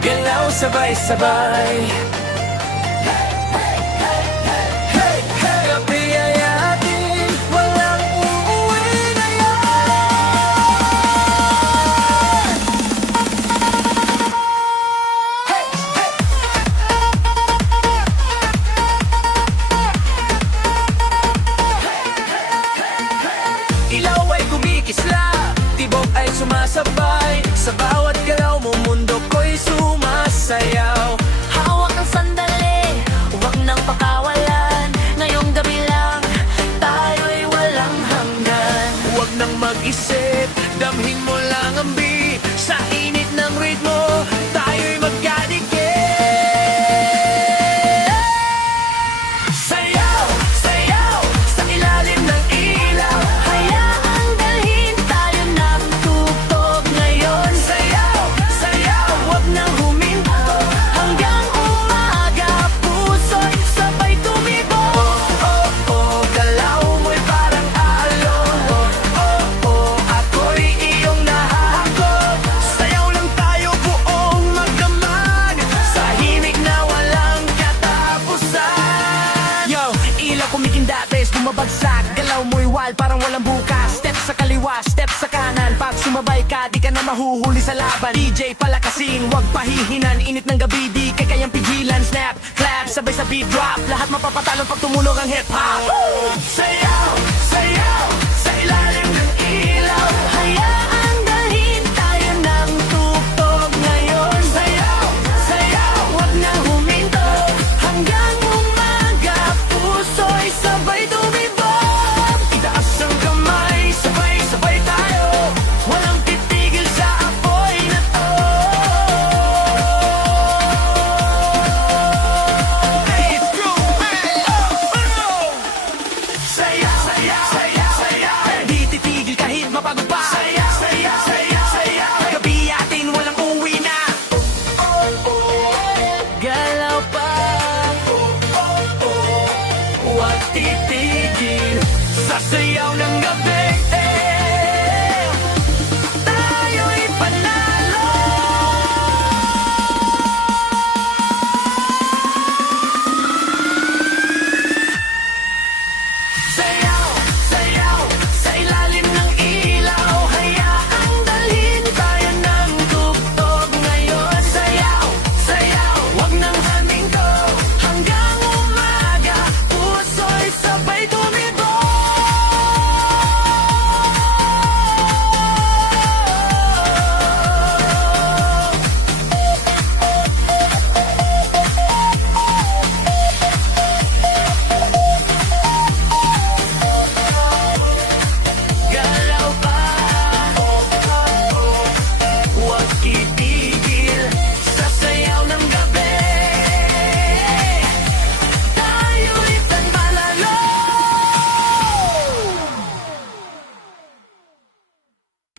galaw sabay-sabay. Gabi ay atin, walang uuwi ngayon. Ilaw ay kumikislap, tibok ay sumasabay. Sa bawat galaw mo, mundo ko'y sumasayaw. Hawak ang sandali, huwag nang pakawalan. Ngayong gabi lang, tayo'y walang hanggan. Huwag nang mag-isip, damhin mo lang ang beat. Sa init ng ritmo, tayo'y magkadikit. Sayaw, sayaw, sa ilalim ng ilaw. Hayaang dalhin tayo ng tugtog ngayon. Sayaw, sayaw, Huwag nang huminto, hanggang umaga puso'y sabay tumibok. oh, oh, galaw mo'y parang alon. Oh, oh, ako'y iyong nahahakot. Sayaw lang tayo buong magdamag, sa himig na walang katapusan. Yo, ilaw kumikindates, bumabagsak. Galaw mo'y wild, parang walang bukas. Step sa kaliwa, step sa kanan. Pag sumabay ka, di ka na mahuhuli sa laban. DJ palakasin, wag pahihinan. Init ng gabi, di kay kayang pigilan. Snap, clap, sabay sa beat drop. Lahat mapapatalon pag tumulong ang hip-hop. Sayaw, sayaw, sa ilalim ng ilaw. Hayaang dalhin tayo ng tugtog ngayon. Sayaw, sayaw, Huwag nang huminto, hanggang umaga puso'y sabay tumibok. itaas ang kamay, sabay-sabay tayo. Walang titigil sa apoy na to. It's true, man. Oh, oh. Sayaw, sayaw, sayaw, sayaw. Di titigil kahit mapagod pa. Sayaw, sayaw, sayaw, sayaw. Gabi atin walang uwi na. Oh, oh, Galaw pa, huwag titigil sa sayaw ng gabi. Tayo'y panalo. Sayaw,